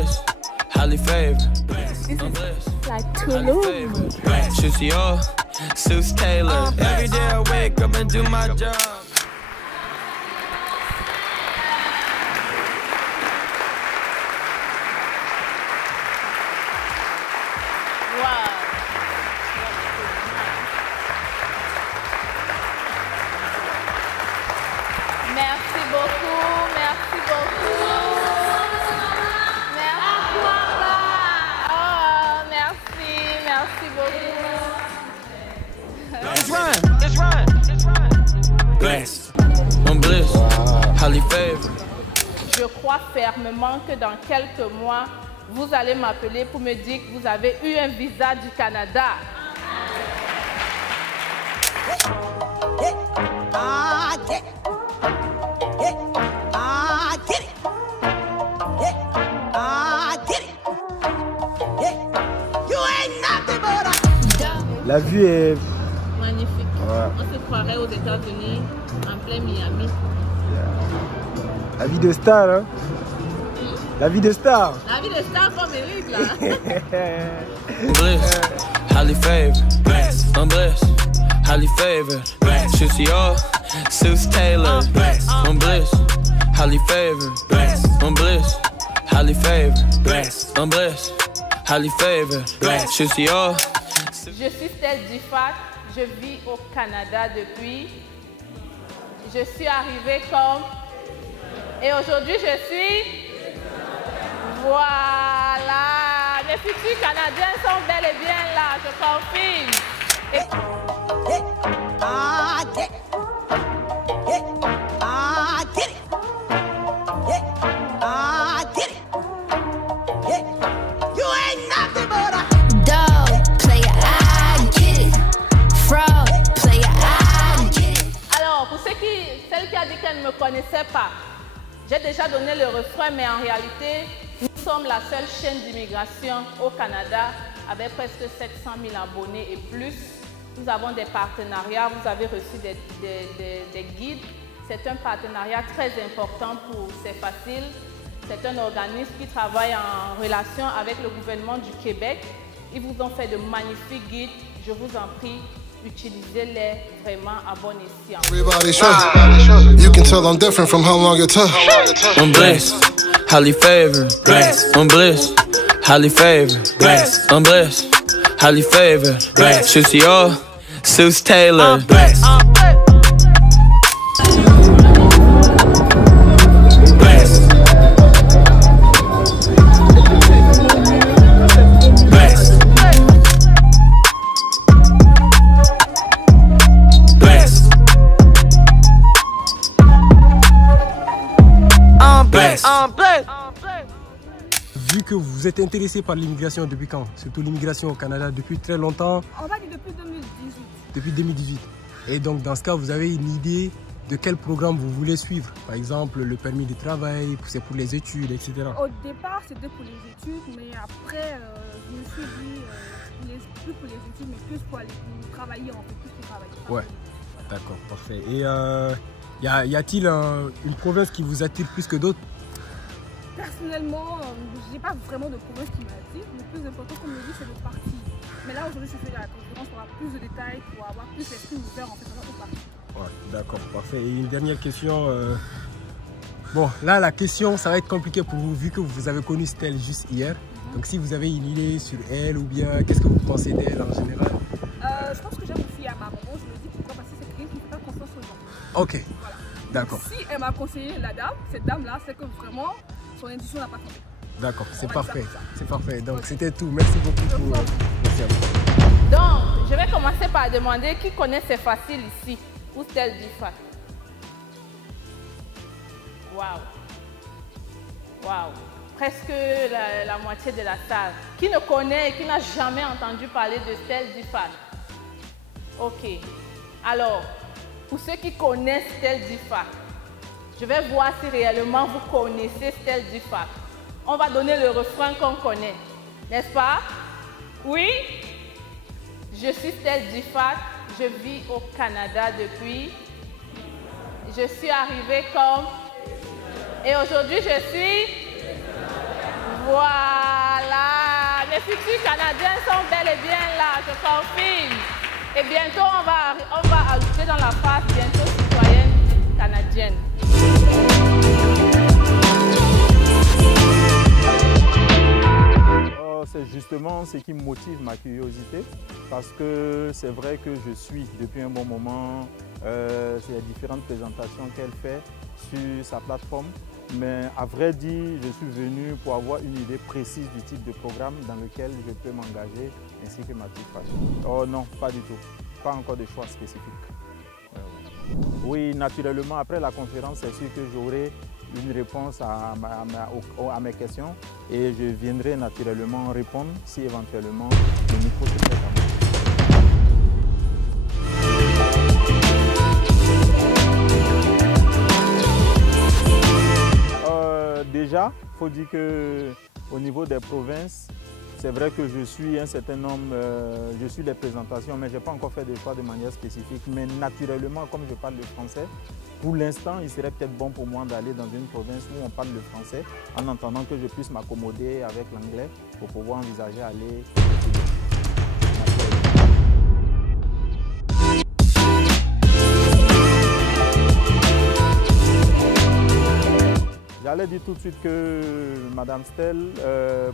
blessed, highly favored. I'm blessed, like Tulum. Shoes Dior, suits tailored. Every day I wake up and do my job. Merci beaucoup, merci beaucoup. Merci. Merci beaucoup. It's rhyme. Blessed, I'm blessed, highly favored. Je crois fermement que dans quelques mois, vous allez m'appeler pour me dire que vous avez eu un visa du Canada. La vue est Magnifique. Ouais. On se croirait aux États-Unis, en plein Miami. La vie de star, hein? La vie de star. La vie de star comme Eric, là. Blessed, highly favored. I'm blessed, highly favored. Shoes Dior, suits tailored. I'm blessed, highly favored. I'm blessed, highly favored. I'm blessed, highly favored. Shoes Dior. Je suis Stell Difat, je vis au Canada depuis. Je suis arrivée comme... Et aujourd'hui, je suis... Voilà! Les futurs Canadiens sont bel et bien là, je confirme. Alors, pour celles qui a dit qu'elle ne me connaissait pas, j'ai déjà donné le refrain, mais en réalité, nous sommes la seule chaîne d'immigration au Canada avec presque 700 000 abonnés et plus. Nous avons des partenariats, vous avez reçu des guides. C'est un partenariat très important pour C'est Facile. C'est un organisme qui travaille en relation avec le gouvernement du Québec. Ils vous ont fait de magnifiques guides. Je vous en prie, utilisez-les vraiment à bon escient. Everybody sure. You can tell I'm different from how long it took. I'm blessed, highly favored. I'm blessed, highly favored. I'm blessed, highly favored. Shoes Dior, suits tailored. Vu que vous êtes intéressé par l'immigration depuis quand? Surtout l'immigration au Canada depuis très longtemps? On va dire depuis 2018. Depuis 2018. Et donc dans ce cas, vous avez une idée de quel programme vous voulez suivre? Par exemple, le permis de travail, c'est pour les études, etc. Au départ, c'était pour les études, mais après, je me suis dit, plus pour les études, mais plus pour aller travailler, en fait, plus pour travailler. Ouais, d'accord, parfait. Et y a-t-il une province qui vous attire plus que d'autres? Personnellement, je n'ai pas vraiment de province qui m'attire. Le plus important, comme je le dis, c'est le parti. Mais là, aujourd'hui, je fais la conférence pour avoir plus de détails, pour avoir plus l'esprit ouvert en fait au parti. Ouais, d'accord, parfait. Et une dernière question. Bon, là, la question, ça va être compliqué pour vous, vu que vous avez connu Stell juste hier. Donc, si vous avez une idée sur elle ou bien, qu'est-ce que vous pensez d'elle en général? Je pense que j'aime aussi à ma maman. Je me dis pourquoi, parce que c'est quelqu'un qui ne fait pas confiance aux gens. Ok, Voilà. d'accord. Si elle m'a conseillé la dame, cette dame-là, c'est que vraiment, son intuition n'a pas tombé. D'accord, c'est On va parfait. dire ça. C'est parfait. Donc, c'était tout. Merci beaucoup pour... merci à vous. Donc, je vais commencer par demander qui connaît C'est Facile ici. Ou Stell Difat. Waouh. Waouh. Presque la moitié de la salle. Qui ne connaît et qui n'a jamais entendu parler de Stell Difat? Ok. Alors, pour ceux qui connaissent Stell Difat, je vais voir si réellement vous connaissez Stell Difat. On va donner le refrain qu'on connaît. N'est-ce pas? Oui? Je suis Stell Difat. Je vis au Canada depuis. Je suis arrivée comme... Et aujourd'hui, je suis... Voilà, les futurs Canadiens sont bel et bien là, je confirme. Et bientôt, on va ajouter dans la phrase bientôt citoyenne canadienne. C'est justement ce qui motive ma curiosité parce que c'est vrai que je suis depuis un bon moment les différentes présentations qu'elle fait sur sa plateforme. Mais à vrai dire, je suis venu pour avoir une idée précise du type de programme dans lequel je peux m'engager ainsi que ma petite passion. Oh non, pas du tout. Pas encore de choix spécifique. Oui, naturellement, après la conférence, c'est sûr que j'aurai une réponse à mes questions et je viendrai naturellement répondre si éventuellement le micro se prête à moi. Déjà, il faut dire qu'au niveau des provinces, c'est vrai que je suis un certain nombre, je suis des présentations, mais je n'ai pas encore fait de choix de manière spécifique. Mais naturellement, comme je parle le français, pour l'instant, il serait peut-être bon pour moi d'aller dans une province où on parle le français, en attendant que je puisse m'accommoder avec l'anglais pour pouvoir envisager aller. J'allais dire tout de suite que Madame Stell,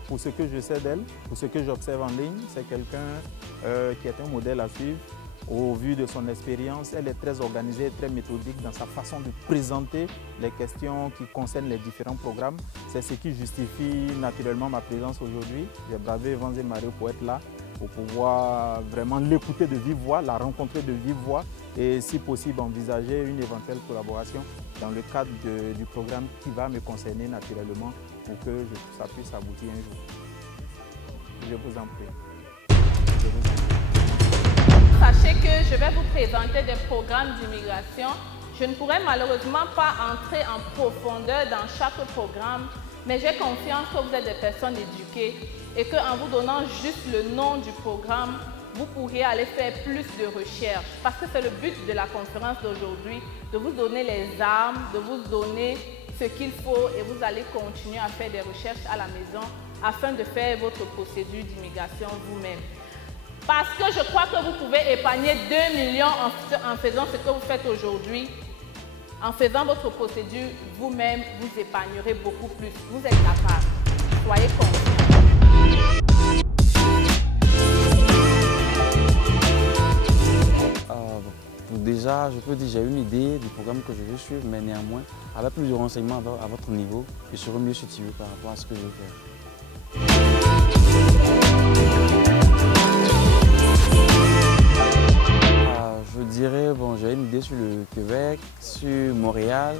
pour ce que je sais d'elle, pour ce que j'observe en ligne, c'est quelqu'un qui est un modèle à suivre. Au vu de son expérience, elle est très organisée, très méthodique dans sa façon de présenter les questions qui concernent les différents programmes. C'est ce qui justifie naturellement ma présence aujourd'hui. J'ai bravé vents et marées pour être là, pour pouvoir vraiment l'écouter de vive voix, la rencontrer de vive voix et si possible envisager une éventuelle collaboration dans le cadre du programme qui va me concerner naturellement pour que ça puisse aboutir un jour. Je vous en prie. Je vous en prie. Sachez que je vais vous présenter des programmes d'immigration. Je ne pourrai malheureusement pas entrer en profondeur dans chaque programme, mais j'ai confiance que vous êtes des personnes éduquées et qu'en vous donnant juste le nom du programme, vous pourrez aller faire plus de recherches. Parce que c'est le but de la conférence d'aujourd'hui, de vous donner les armes, de vous donner ce qu'il faut et vous allez continuer à faire des recherches à la maison afin de faire votre procédure d'immigration vous-même. Parce que je crois que vous pouvez épargner 2 millions en faisant ce que vous faites aujourd'hui. En faisant votre procédure vous-même, vous épargnerez beaucoup plus. Vous êtes capable. Soyez confiants. Déjà, je peux dire que j'ai une idée du programme que je veux suivre, mais néanmoins, avec plus de renseignements à votre niveau, je serai mieux situé par rapport à ce que je veux faire. Je dirais, bon, j'ai une idée sur le Québec, sur Montréal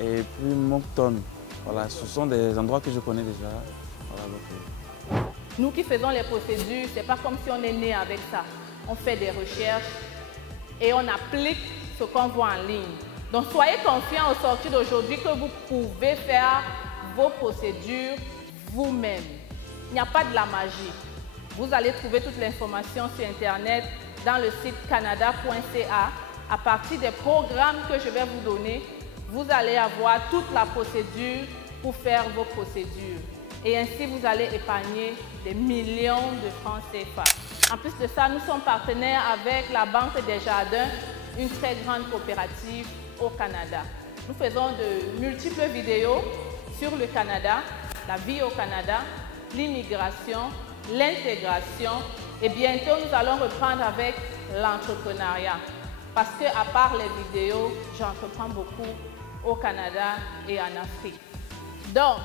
et puis Moncton. Voilà, ce sont des endroits que je connais déjà. Voilà, donc, Nous qui faisons les procédures, ce n'est pas comme si on est né avec ça. On fait des recherches et on applique ce qu'on voit en ligne. Donc soyez confiants au sortir d'aujourd'hui que vous pouvez faire vos procédures vous-même. Il n'y a pas de la magie. Vous allez trouver toute l'information sur Internet dans le site canada.ca. À partir des programmes que je vais vous donner, vous allez avoir toute la procédure pour faire vos procédures. Et ainsi, vous allez épargner des millions de francs CFA. En plus de ça, nous sommes partenaires avec la Banque des Jardins, une très grande coopérative au Canada. Nous faisons de multiples vidéos sur le Canada, la vie au Canada, l'immigration, l'intégration et bientôt nous allons reprendre avec l'entrepreneuriat. Parce qu'à part les vidéos, j'entreprends beaucoup au Canada et en Afrique. Donc,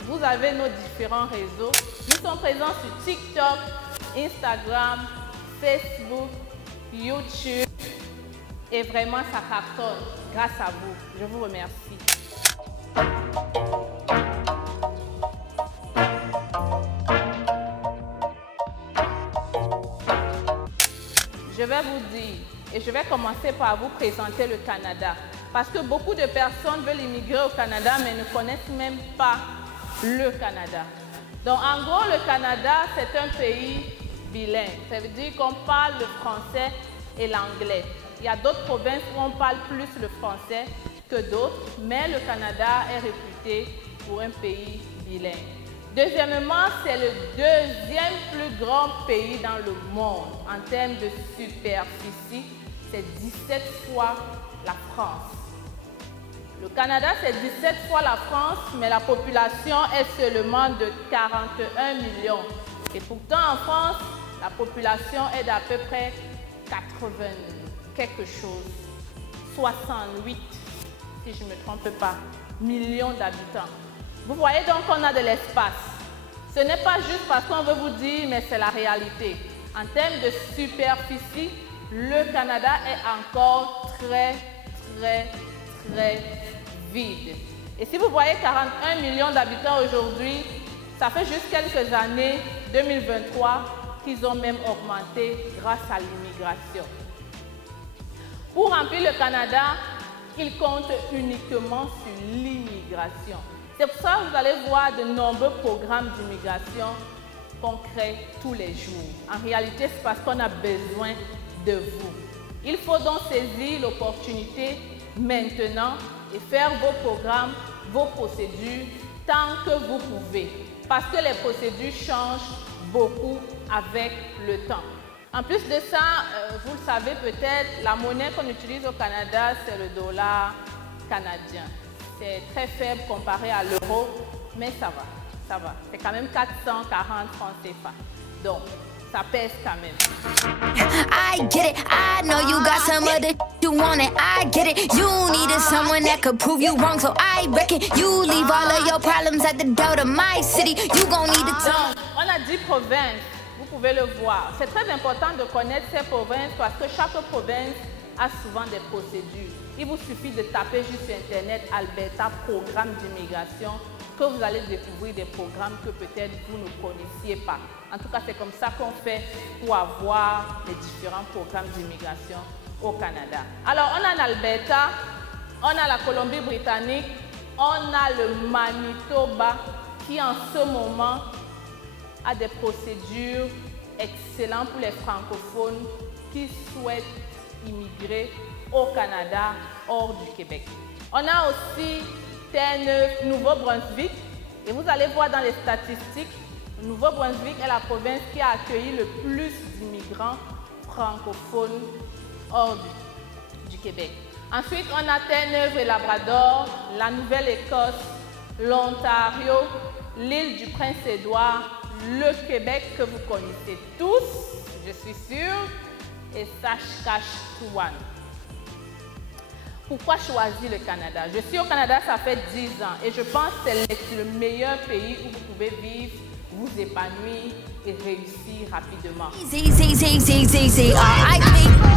vous avez nos différents réseaux. Nous sommes présents sur TikTok, Instagram, Facebook, YouTube. Et vraiment, ça cartonne grâce à vous. Je vous remercie. Je vais vous dire, et je vais commencer par vous présenter le Canada. Parce que beaucoup de personnes veulent immigrer au Canada, mais ne connaissent même pas le Canada. Donc, en gros, le Canada, c'est un pays bilingue. Ça veut dire qu'on parle le français et l'anglais. Il y a d'autres provinces où on parle plus le français que d'autres, mais le Canada est réputé pour un pays bilingue. Deuxièmement, c'est le deuxième plus grand pays dans le monde en termes de superficie. C'est 17 fois la France. Le Canada, c'est 17 fois la France, mais la population est seulement de 41 millions. Et pourtant, en France, la population est d'à peu près 80 quelque chose, 68, si je ne me trompe pas, millions d'habitants. Vous voyez donc qu'on a de l'espace. Ce n'est pas juste parce qu'on veut vous dire, mais c'est la réalité. En termes de superficie, le Canada est encore très vide. Et si vous voyez 41 millions d'habitants aujourd'hui, ça fait juste quelques années, 2023, qu'ils ont même augmenté grâce à l'immigration. Pour remplir le Canada, il compte uniquement sur l'immigration. C'est pour ça que vous allez voir de nombreux programmes d'immigration qu'on crée tous les jours. En réalité, c'est parce qu'on a besoin de vous. Il faut donc saisir l'opportunité maintenant et faire vos programmes, vos procédures tant que vous pouvez. Parce que les procédures changent beaucoup avec le temps. En plus de ça, vous le savez peut-être, la monnaie qu'on utilise au Canada, c'est le dollar canadien. C'est très faible comparé à l'euro, mais ça va. C'est quand même 440 francs CFA. Donc, ça pèse quand même. I get it, I know you got some other you want it, I get it. You needed someone that could prove you wrong, so I reckon you leave all of your problems at the door to my city. You gon' need to talk. On a 10 provinces, vous pouvez le voir. C'est très important de connaître ces provinces parce que chaque province a souvent des procédures. Il vous suffit de taper juste sur Internet Alberta programme d'immigration que vous allez découvrir des programmes que peut-être vous ne connaissiez pas. En tout cas, c'est comme ça qu'on fait pour avoir les différents programmes d'immigration au Canada. Alors, on a l'Alberta, on a la Colombie-Britannique, on a le Manitoba qui en ce moment a des procédures excellentes pour les francophones qui souhaitent immigrer au Canada hors du Québec. On a aussi Terre-Neuve, Nouveau-Brunswick et vous allez voir dans les statistiques, le Nouveau-Brunswick est la province qui a accueilli le plus d'immigrants francophones hors du Québec. Ensuite, on a Terre-Neuve et Labrador, la Nouvelle-Écosse, l'Ontario, l'île du Prince-Édouard, le Québec que vous connaissez tous, je suis sûre, et Saskatchewan. Pourquoi choisir le Canada? Je suis au Canada, ça fait 10 ans et je pense que c'est le meilleur pays où vous pouvez vivre, vous épanouir et réussir rapidement. Easy, easy, easy, easy, easy. I think